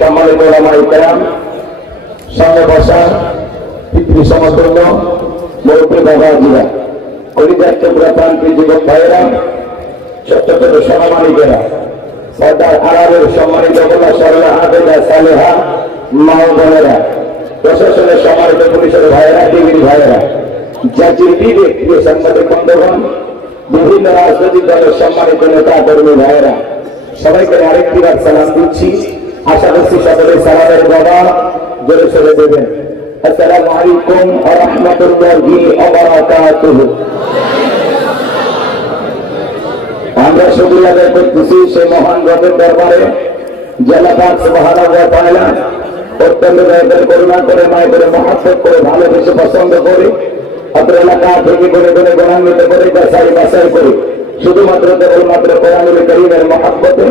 সম্মানিত ওলামায়ে কেরাম, সামনে বসা পিতৃ সমতুল্য মুরব্বী বাবাজিরা, কলিজার টুকরা প্রান্তিক যুবক ভাইয়েরা, ছোট্ট ছোট সোনামানিকেরা, সর্দার আরবের সম্মানিত গোলা সরলা আবেদা সালেহা মা ও বোনেরা, প্রশাসনের সম্মানিত পুলিশের ভাইয়েরা, ডিগ্রি ভাইয়েরা, জাতির বিবেক প্রিয় সাংবাদিক বন্ধুগণ, বিভিন্ন রাজনৈতিক দলের সম্মানিত নেতা কর্মী ভাইয়েরা, সবাইকে আরেকটি বার সালাম দিচ্ছি। আশা করছি সকলের সালামের জবাব জোরে সরে দেবেন। আসসালামু আলাইকুম ওয়া রাহমাতুল্লাহি ওয়া বারাকাতুহু। আমরা শুকরিয়া আদায় করতেছি সেই মহান রবের দরবারে, জেলা পাক সুবহানাহু ওয়া তাআলা অত্যন্ত দয়া করুণা করে মায় করে মহব্বত করে ভালোবেসে পছন্দ করে অত্র এলাকা থেকে করে করে গণান্বিত করে বাছাই করে শুধুমাত্র কেবলমাত্র কোরআনুল কারীমের মহব্বতে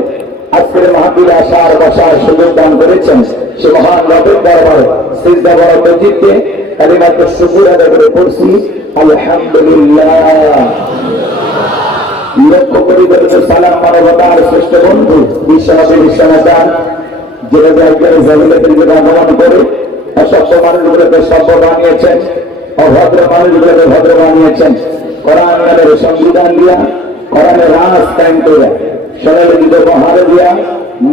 আজকের মাহফিলে আসার বসার সুযোগ দান করেছেন। সে মহান রবের দরবারে সিজদা বরাদ্দ জিততে কালিমাত শুকর আদায় করে পড়ছি আলহামদুলিল্লাহ। লক্ষ্য করি সালাম মানবতার শ্রেষ্ঠ বন্ধু বিশ্বনবী বিশ্বনেতা যেভাবে একজন জাহিলিয়াতের দিকে আগমন করে অসভ্য মানুষগুলোকে সভ্য বানিয়েছেন, অভদ্র মানুষগুলোকে ভদ্র বানিয়েছেন, কোরআন নামের সংবিধান দিয়া কোরআনের রাজ কায়েম করে সোনালী দিকে পাহাড়ে দিয়া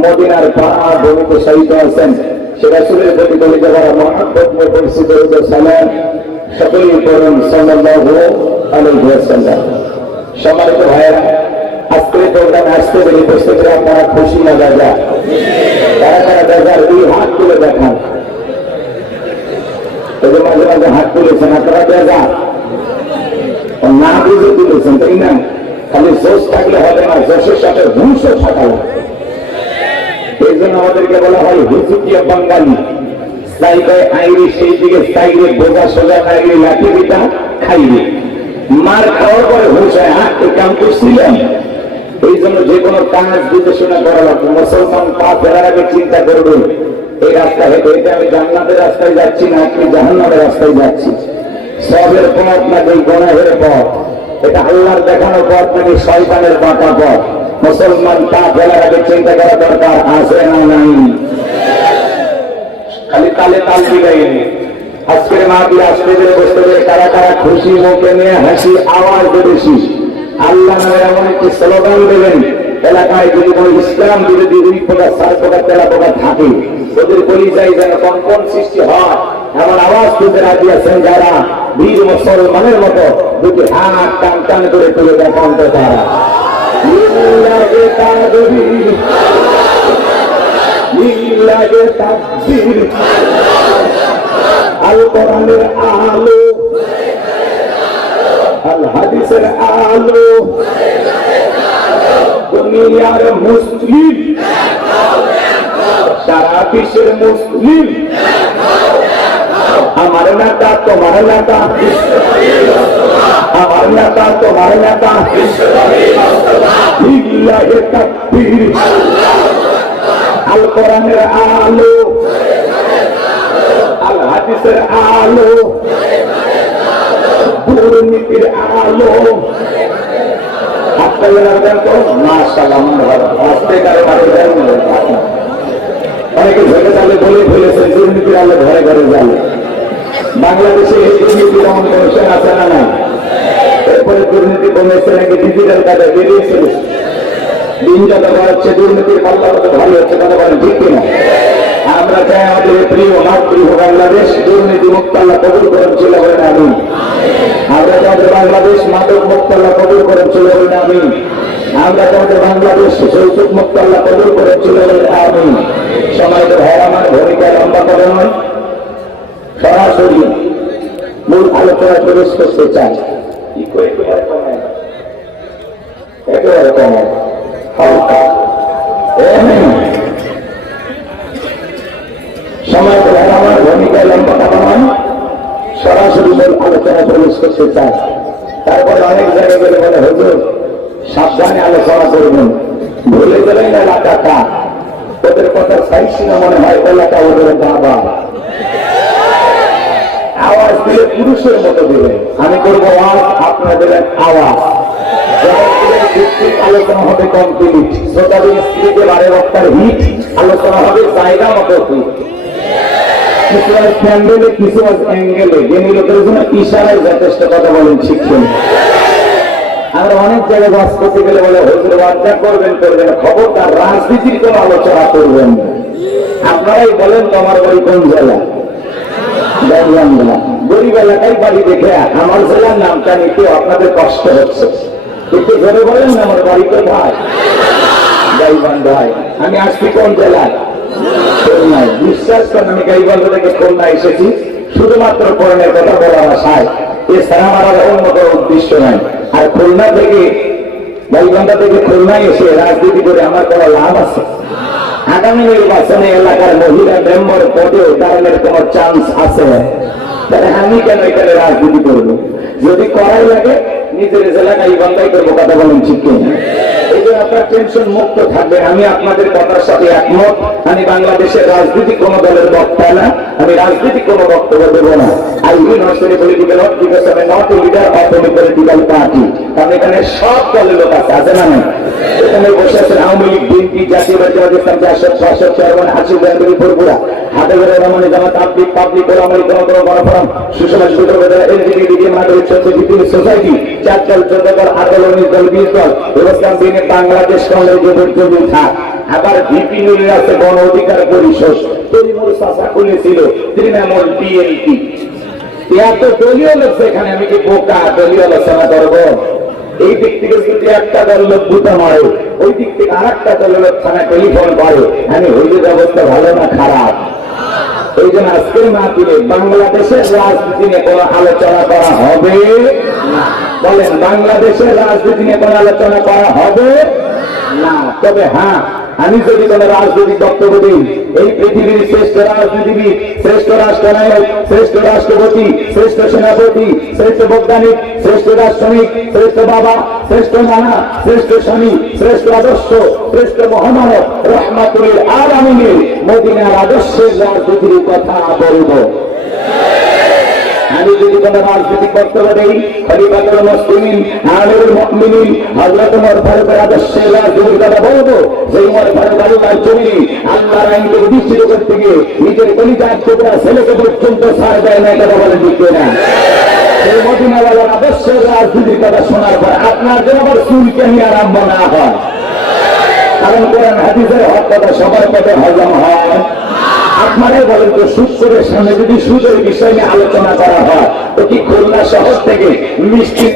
মদিনার পাহাড় ভূমিতে শহীদ আছেন। সে রাসূলের প্রতি কলিজা ভরা মহব্বত নিয়ে পরিচিত সালাম সকলেই পড়ুন সাল্লাল্লাহু আলাইহি ওয়াসাল্লাম। সম্মানিত ভাইয়েরা, আজকের প্রোগ্রামে আসতে পেরে উপস্থিত আপনারা খুশি না দাদা? তারা তারা দাদার দুই হাত তুলে দেখান। মাঝে মাঝে হাত তুলেছেন আপনারা দাদা না বুঝে তুলেছেন, তাই না? খালি জোশ থাকলে হবে না, জোশের সাথে হুঁশও থাকা লাগে। এই জন্য আমাদেরকে বলা হয় হুজুকিয়া বাঙালি, সাইডে আইরি সেই দিকে সাইডে বোঝা সোজা খাইলে লাঠি পিটা খাইবে, মার খাওয়ার পরে হুঁশ হয় হ্যাঁ এই কাম করছিলেন। এই জন্য যে কোনো কাজ বুঝে শুনে করা লাগবে। মুসলমান পা ফেরার আগে চিন্তা করবে এই রাস্তা হেঁটে হেঁটে আমি জান্নাতের রাস্তায় যাচ্ছি না আপনি জাহান্নামের রাস্তায় যাচ্ছি, সবের পথ নাকি গুনাহের পথ, এটা আল্লাহর দেখানো পথ নাকি শয়তানের বাঁকা পথ। মুসলমান পা ফেরার আগে চিন্তা করা দরকার আছে না নাই? খালি তালে তাল দিগাইনি। আজকের মাহফিলে আসতে পেরে বসতে পেরে কারা কারা খুশি মুখে নিয়ে হাসি আওয়াজ বেশি আল্লাহ নামের এমন একটি স্লোগান দেবেন এলাকায় যদি কোনো ইসলাম বিরোধী দুই প্রকার চার প্রকার তেলা প্রকার থাকে ওদের কলিজায় যেন কম্পন সৃষ্টি হয় এমন আওয়াজ তুলতে রাজি আছেন যারা বীর মুসলমানের মতো দুটি হাত টান টান করে তুলে দেখান তো তারা আল কোরআনের আলো আল হাদিসের আলো দুনিয়ার মুসলিম সারা বিশ্বের মুসলিম আমার নেতা তোমার নেতা আমার নেতা তোমার নেতা লিল্লাহি তাকবীর আল কোরআনের আলো আল হাদিসের আলো দুর্নীতির আলো অনেকে ভেবে তাহলে বলে ফেলেছে দুর্নীতির আলো ঘরে ঘরে যাবে। বাংলাদেশে এই দুর্নীতি এমন কমিশন আছে না নাই? এরপরে দুর্নীতি কমেছে নাকি ডিজিটাল কাজে বেরিয়েছিল। দিন যত হচ্ছে দুর্নীতির পাল্লা কত ভালো হচ্ছে কথা বলেন ঠিক কিনা? আমরা চাই আমাদের প্রিয় মাতৃভূমি বাংলাদেশ দুর্নীতি মুক্ত আল্লাহ কবুল করেন ছিল বলেন আমিন। আমরা তোমাদের বাংলাদেশ মাদক মুক্ত আল্লাহ কবুল করেন ছিল বলেন আমিন। আমরা তোমাদের বাংলাদেশ যৌতুক মুক্ত আল্লাহ কবুল করেন ছিল বলেন আমিন। সম্মানিত ভাইরা আমার ভূমিকা লম্বা করে নয়, সরাসরি মূল আলোচনায় প্রবেশ করতে চাই। একেবারে কম হালকা সময় আমার ভূমিকায় লম্বা করা নয়, সরাসরি মূল আলোচনায় প্রবেশ করতে চাই। তারপরে অনেক জায়গায় গেলে বলে হুজুর সাবধানে আলোচনা করবেন, ভুলে গেলেন এলাকাটা ওদের কথা চাইছি না মনে হয় এলাকা ওদের বাবা আওয়াজ দিলে পুরুষের মতো দিলেন। আমি করবো আওয়াজ, আপনারা দিলেন আওয়াজ। আলোচনা হবে কমপ্লিট। শ্রোতাদের স্ত্রীকে বারে বক্তার হিট আলোচনা হবে জায়গা মতো হিট। কিছু আজ প্যান্ডেলে, কিছু আজ অ্যাঙ্গেলে, জ্ঞানী লোকের জন্য ইশারায় যথেষ্ট কথা বলেন, শিখছেন। আমরা অনেক জায়গায় বাস করতে গেলে বলে হুজুর বাচ্চা করবেন করবেন, খবরদার রাজনীতির কোন আলোচনা করবেন না। আপনারাই বলেন তো আমার বাড়ি কোন জেলা? গরিব এলাকায় বাড়ি দেখে আমার জেলার নামটা নিতে আপনাদের কষ্ট হচ্ছে, একটু ধরে বলেন না আমার বাড়ি কোথায়? গাইবান্ধায়। আমি আসছি কোন জেলায়? খুলনায়। বিশ্বাস করেন আমি গাইবান্ধা থেকে খুলনা এসেছি শুধুমাত্র করণের কথা বলার আশায়, এছাড়া আমার আর অন্য কোনো উদ্দেশ্য নাই। আর খুলনা থেকে, গাইবান্ধা থেকে খুলনায় এসে রাজনীতি করে আমার কোনো লাভ আছে? আগামী নির্বাচনে এলাকার মহিলা মেম্বার পদেও দাঁড়ানোর কোন চান্স আছে? তাহলে আমি কেন এখানে রাজনীতি করবো? যদি করাই লাগে নিজের জেলা গাইবান্ধাই করবো, কথা বলেন ঠিক কিনা? এই জন্য আপনার টেনশন মুক্ত থাকবেন। আমি আপনাদের কথার সাথে একমত। আমি বাংলাদেশের রাজনীতি কোন দলের বক্তা না, আমি রাজনীতি কোনো বক্তব্য দেবো না। I will not say political not because I am not a leader of any political party. কারণ এখানে সব দলের লোক আছে, আছে না নাই? এখানে বসে আছেন আওয়ামী লীগ, বিএনপি, জাতীয়তাবাদী ইসলাম, জাসদ, শাসক, চেয়ারম্যান হাসিব জাহাঙ্গীর ফুরপুরা, হাতে করে রমণী জামাত, পাবলিক পাবলিক ওলামাই কোন কোন গণফোরাম, সুষমা সুবিধা, এলজিবিটি, নাগরিক সোসাইটি, 4 দল, 14 দল, 18 দল, 19 দল, 20 দল, ব্যবস্থা দিনে বাংলাদেশ কংগ্রেস জমি থাক। আবার ভিপি নুলে আছে গণ অধিকার পরিষদ, তরিমুল চাচা খুলেছিল তৃণমূল বিএনপি। এত দলীয় লোক সেখানে, আমি কি বোকা দলীয় আলোচনা করবো? এই দিক থেকে যদি একটা দল লোক বুঝতে মারে, ওই দিক থেকে আর একটা দলের লোক থানা টেলিফোন করে, আমি হইলে অবস্থা ভালো না খারাপ? এই জন্য আজকের মাহফিলে বাংলাদেশের রাজনীতি নিয়ে কোনো আলোচনা করা হবে না। বলেন, বাংলাদেশের রাজনীতি নিয়ে কোনো আলোচনা করা হবে না। তবে হ্যাঁ, আমি যদি কোন রাজনৈতিক বক্তব্য দিই, এই পৃথিবীর শ্রেষ্ঠ রাজনীতিবিদ, শ্রেষ্ঠ রাষ্ট্রনায়ক, শ্রেষ্ঠ রাষ্ট্রপতি, শ্রেষ্ঠ সেনাপতি, শ্রেষ্ঠ বৈজ্ঞানিক, শ্রেষ্ঠ দার্শনিক, শ্রেষ্ঠ বাবা, শ্রেষ্ঠ নানা, শ্রেষ্ঠ স্বামী, শ্রেষ্ঠ আদর্শ, শ্রেষ্ঠ মহামানব রহমাতুল আলামিনের মদিনার আদর্শের রাজনীতির কথা বলব। আমি যদি কোন রাজনৈতিক বক্তব্য দেই, খলিফাতুল মুসলিমিন, আমিরুল মুমিনিন হযরত ওমর ফারুকের আদর্শের রাজনীতির কথা বলবো। যে ওমর ফারুক আল্লাহর জমিনে আল্লাহর আইনকে প্রতিষ্ঠিত করতে গিয়ে নিজের কলিজার টুকরা ছেলেকে পর্যন্ত ছাড় দেয় না, কথা বলে ঠিক না? সেই মদিনাওয়ালার আদর্শের রাজনীতির কথা শোনার পর আপনার যেন আবার চুলকে নিয়ে আরম্ভ না হয়। কারণ কোরআন হাদিসের হক কথা সবার পথে হজম হয়। আপনারাই বলেন তো, সুদের সামনে যদি সুদের বিষয় নিয়ে আলোচনা করা হয়, তো কি খুলনা শহর থেকে মিষ্টি